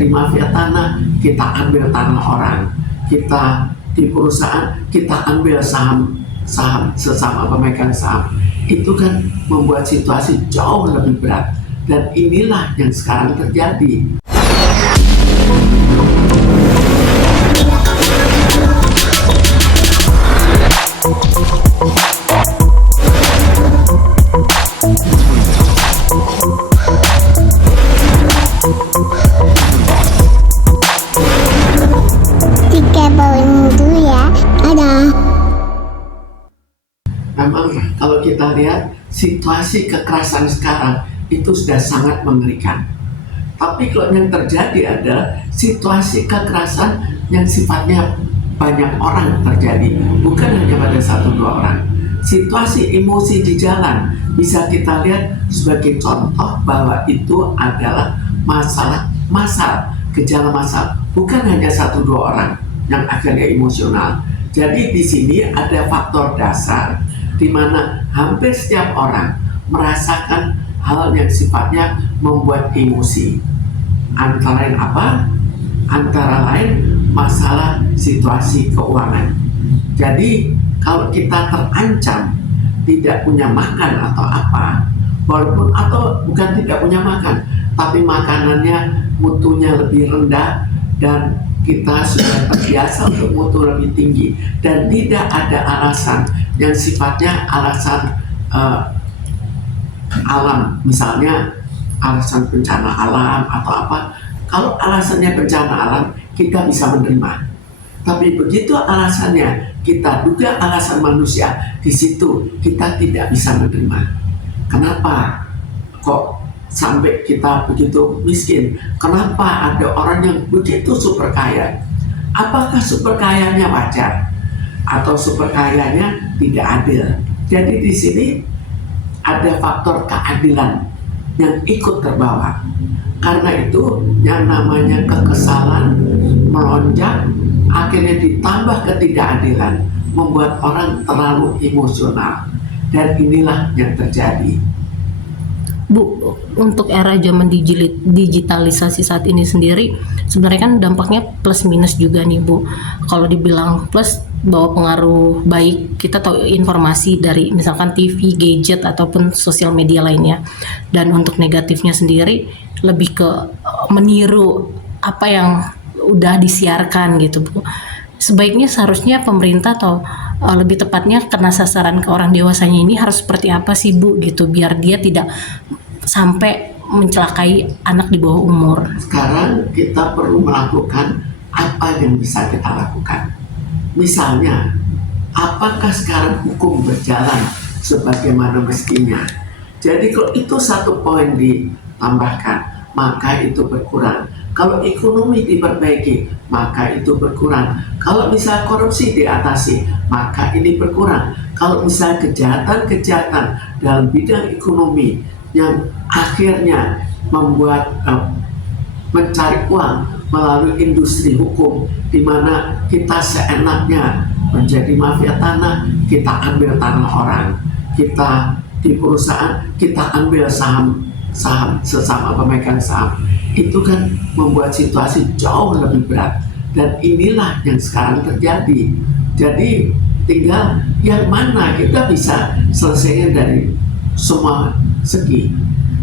Di mafia tanah, kita ambil tanah orang. Kita di perusahaan, kita ambil saham sesama pemegang saham. Itu kan membuat situasi jauh lebih berat. Dan inilah yang sekarang terjadi. Memang kalau kita lihat situasi kekerasan sekarang itu sudah sangat mengerikan. Tapi kalau yang terjadi adalah situasi kekerasan yang sifatnya banyak orang terjadi, bukan hanya pada satu dua orang. Situasi emosi di jalan bisa kita lihat sebagai contoh bahwa itu adalah masalah massal, gejala massal, bukan hanya satu dua orang yang akhirnya emosional. Jadi di sini ada faktor dasar di mana hampir setiap orang merasakan hal yang sifatnya membuat emosi. Antara lain apa? Antara lain masalah situasi keuangan. Jadi kalau kita terancam tidak punya makan atau apa, walaupun atau bukan tidak punya makan, tapi makanannya mutunya lebih rendah dan kita sudah terbiasa untuk mutu lebih tinggi dan tidak ada alasan yang sifatnya alasan alam, misalnya alasan bencana alam atau apa. Kalau alasannya bencana alam kita bisa menerima, tapi begitu alasannya kita duga alasan manusia, di situ kita tidak bisa menerima. Kenapa kok sampai kita begitu miskin? Kenapa ada orang yang begitu super kaya? Apakah super kayanya wajar atau super kayanya tidak adil? Jadi di sini ada faktor keadilan yang ikut terbawa. Karena itu yang namanya kekesalan melonjak, akhirnya ditambah ketidakadilan, membuat orang terlalu emosional. Dan inilah yang terjadi. Bu, untuk era zaman digitalisasi saat ini sendiri, sebenarnya kan dampaknya plus minus juga nih Bu. Kalau dibilang plus, bahwa pengaruh baik, kita tahu informasi dari misalkan TV, gadget, ataupun sosial media lainnya. Dan untuk negatifnya sendiri, lebih ke meniru apa yang udah disiarkan gitu Bu. Sebaiknya seharusnya pemerintah atau lebih tepatnya kena sasaran ke orang dewasanya ini harus seperti apa sih Bu gitu, biar dia tidak sampai mencelakai anak di bawah umur. Sekarang kita perlu melakukan apa yang bisa kita lakukan. Misalnya, apakah sekarang hukum berjalan sebagaimana mestinya? Jadi kalau itu satu poin ditambahkan, maka itu berkurang. Kalau ekonomi diperbaiki, maka itu berkurang. Kalau misal korupsi diatasi, maka ini berkurang. Kalau misal kejahatan-kejahatan dalam bidang ekonomi yang akhirnya membuat mencari uang melalui industri hukum, di mana kita seenaknya menjadi mafia tanah, kita ambil tanah orang, kita di perusahaan kita ambil saham sesama pemegang saham. Itu kan membuat situasi jauh lebih berat. Dan inilah yang sekarang terjadi. Jadi tinggal yang mana kita bisa selesaikan dari semua segi.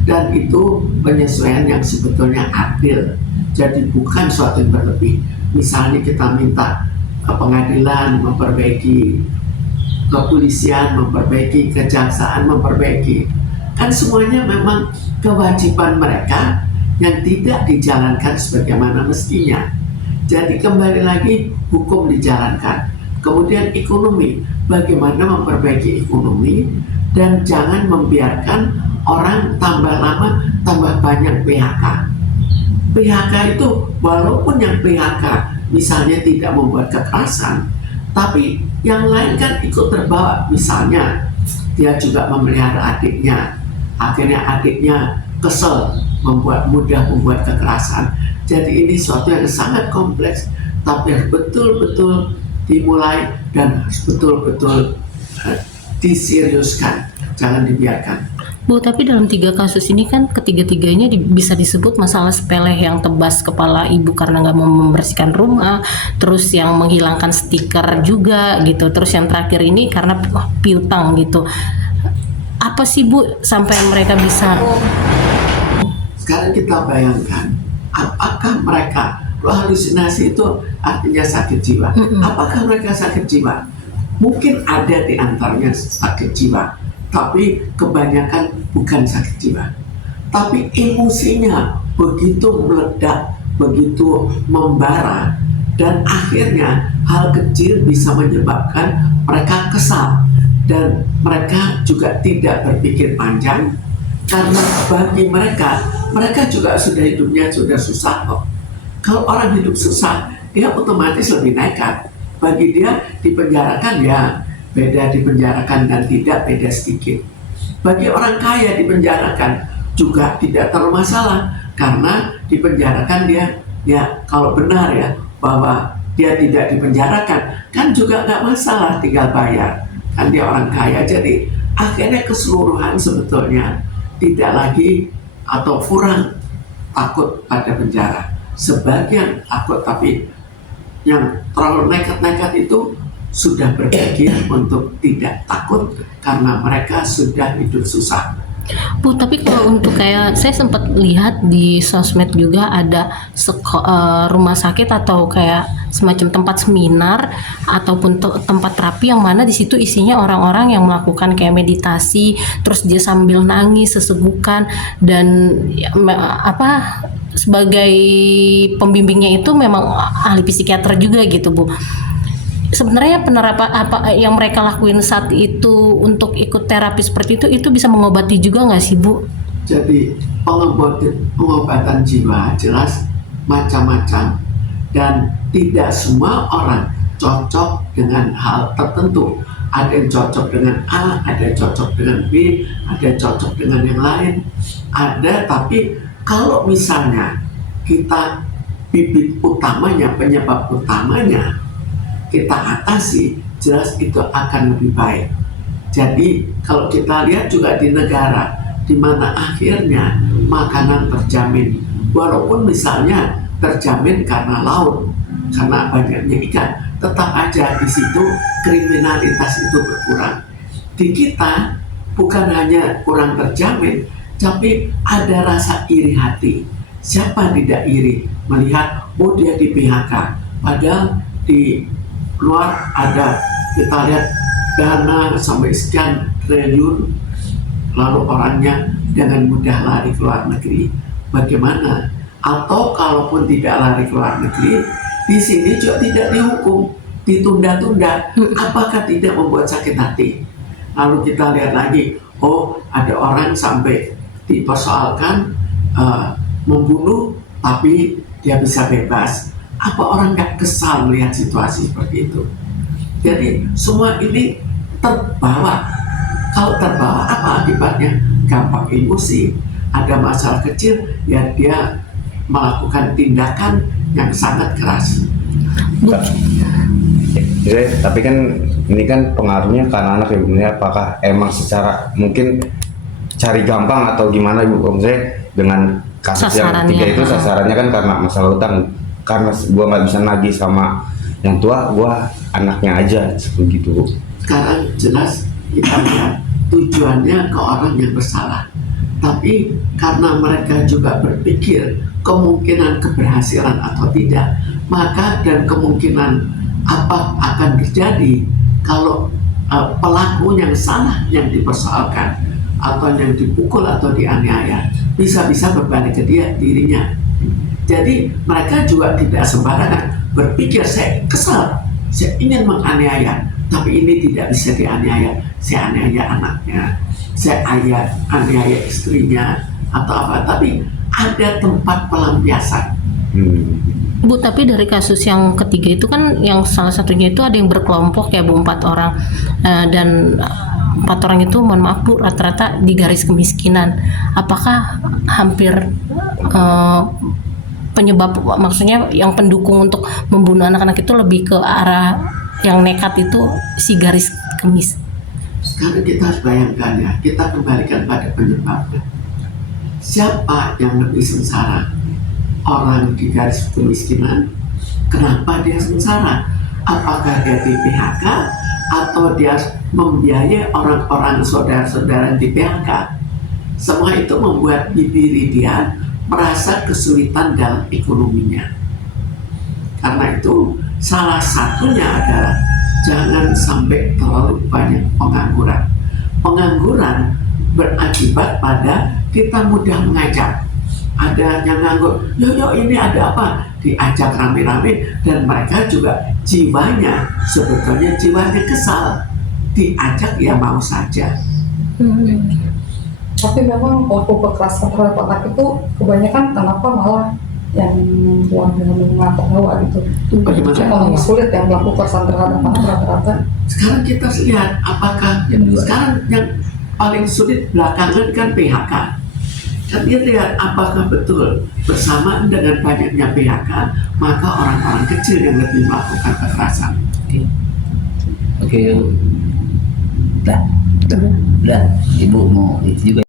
Dan itu penyesuaian yang sebetulnya adil. Jadi bukan suatu yang berlebih. Misalnya kita minta ke pengadilan memperbaiki, kepolisian memperbaiki, kejaksaan memperbaiki. Kan semuanya memang kewajiban mereka yang tidak dijalankan sebagaimana mestinya. Jadi kembali lagi hukum dijalankan. Kemudian ekonomi, bagaimana memperbaiki ekonomi dan jangan membiarkan orang tambah lama tambah banyak PHK. PHK itu walaupun yang PHK misalnya tidak membuat kekerasan, tapi yang lain kan ikut terbawa. Misalnya dia juga memelihara adiknya, akhirnya adiknya kesel, mudah membuat kekerasan. Jadi ini suatu yang sangat kompleks, tapi harus betul-betul dimulai dan harus betul-betul diseriuskan, jangan dibiarkan. Bu, tapi dalam 3 kasus ini kan ketiga-tiganya bisa disebut masalah sepele, yang tebas kepala ibu karena nggak mau membersihkan rumah, terus yang menghilangkan stiker juga gitu, terus yang terakhir ini karena piutang gitu. Apa sih Bu sampai mereka bisa? Sekarang kita bayangkan, apakah mereka, halusinasi itu artinya sakit jiwa. Apakah mereka sakit jiwa? Mungkin ada di antaranya sakit jiwa, tapi kebanyakan bukan sakit jiwa. Tapi emosinya begitu meledak, begitu membara, dan akhirnya hal kecil bisa menyebabkan mereka kesal. Dan mereka juga tidak berpikir panjang, karena bagi mereka juga sudah hidupnya sudah susah kok. Kalau orang hidup susah, dia otomatis lebih nekat. Bagi dia dipenjarakan ya beda dipenjarakan dan tidak beda sedikit. Bagi orang kaya dipenjarakan juga tidak terlalu masalah, karena dipenjarakan dia ya kalau benar ya bahwa dia tidak dipenjarakan kan juga nggak masalah, tinggal bayar kan dia orang kaya. Jadi akhirnya keseluruhan sebetulnya tidak lagi atau kurang takut pada penjara. Sebagian takut, tapi yang terlalu nekat-nekat itu sudah berpikir untuk tidak takut karena mereka sudah hidup susah. Bu, tapi kalau untuk kayak saya sempat lihat di sosmed juga ada rumah sakit atau kayak semacam tempat seminar ataupun tempat terapi yang mana di situ isinya orang-orang yang melakukan kayak meditasi, terus dia sambil nangis sesegukan dan sebagai pembimbingnya itu memang ahli psikiater juga gitu Bu. Sebenarnya penerapan apa yang mereka lakuin saat itu untuk ikut terapi seperti itu bisa mengobati juga nggak sih Bu? Jadi pengobatan jiwa jelas macam-macam dan tidak semua orang cocok dengan hal tertentu. Ada yang cocok dengan A, ada yang cocok dengan B, ada yang cocok dengan yang lain. Ada, tapi kalau misalnya kita bibit utamanya, penyebab utamanya kita atasi, jelas itu akan lebih baik. Jadi kalau kita lihat juga di negara di mana akhirnya makanan terjamin, walaupun misalnya terjamin karena laut, karena banyaknya ikan, tetap aja di situ kriminalitas itu berkurang. Di kita bukan hanya kurang terjamin, tapi ada rasa iri hati. Siapa tidak iri melihat dia di PHK, padahal di luar ada, kita lihat dana sampai sekian triliun, lalu orangnya dengan mudah lari ke luar negeri. Bagaimana? Atau kalaupun tidak lari ke luar negeri, di sini juga tidak dihukum, ditunda-tunda. Apakah tidak membuat sakit hati? Lalu kita lihat lagi, ada orang sampai dipersoalkan membunuh, tapi dia bisa bebas. Apa orang nggak kesal melihat situasi seperti itu? Jadi semua ini terbawa. Kalau terbawa apa akibatnya? Gampang emosi. Ada masalah kecil, ya dia melakukan tindakan yang sangat keras. Tapi kan ini kan pengaruhnya ke anak-anak ya Bu. Apakah emang secara mungkin cari gampang atau gimana Bu? Maksudnya dengan kasus yang ketiga itu sasarannya kan karena masalah utang, karena gua nggak bisa nagih sama yang tua, gua anaknya aja begitu Bu. Sekarang jelas kita lihat tujuannya ke orang yang bersalah, tapi karena mereka juga berpikir kemungkinan keberhasilan atau tidak, maka dan kemungkinan apa akan terjadi kalau pelaku yang salah yang dipersoalkan atau yang dipukul atau dianiaya bisa-bisa berbalik ke dirinya. Jadi mereka juga tidak sembarangan berpikir saya kesal, saya ingin menganiaya, tapi ini tidak bisa dianiaya. Saya aniaya anaknya, saya aniaya istrinya atau apa, tapi ada tempat pelampiasan. Bu, tapi dari kasus yang ketiga itu kan yang salah satunya itu ada yang berkelompok ya Bu, 4 orang dan 4 orang itu mohon maaf Bu rata-rata di garis kemiskinan. Apakah hampir penyebab, maksudnya yang pendukung untuk membunuh anak-anak itu lebih ke arah yang nekat itu si garis Sekarang kita harus bayangkan ya, kita kembalikan pada penyebabnya. Siapa yang lebih sengsara? Orang di garis kemiskinan. Kenapa dia sengsara? Apakah dia di PHK atau dia membiayai orang-orang saudara-saudara di PHK? Semua itu membuat diri dia merasa kesulitan dalam ekonominya. Karena itu salah satunya adalah jangan sampai terlalu banyak pengangguran. Pengangguran berakibat pada kita mudah mengajak. Ada yang nganggur, yo ini ada apa? Diajak rame-rame, dan mereka juga jiwanya sebetulnya jiwanya kesal. Diajak ya mau saja. Tapi memang pelaku kekerasan terhadap anak itu kebanyakan kenapa malah yang mengatur hawa gitu. Bagaimana? Kalau sulit yang melakukan kekerasan terhadap anak rata-rata. Sekarang kita lihat apakah sekarang yang paling sulit belakangan kan PHK. Dan dia lihat apakah betul bersamaan dengan banyaknya PHK maka orang-orang kecil yang lebih melakukan kekerasan. Oke. Udah. Ibu mau itu juga.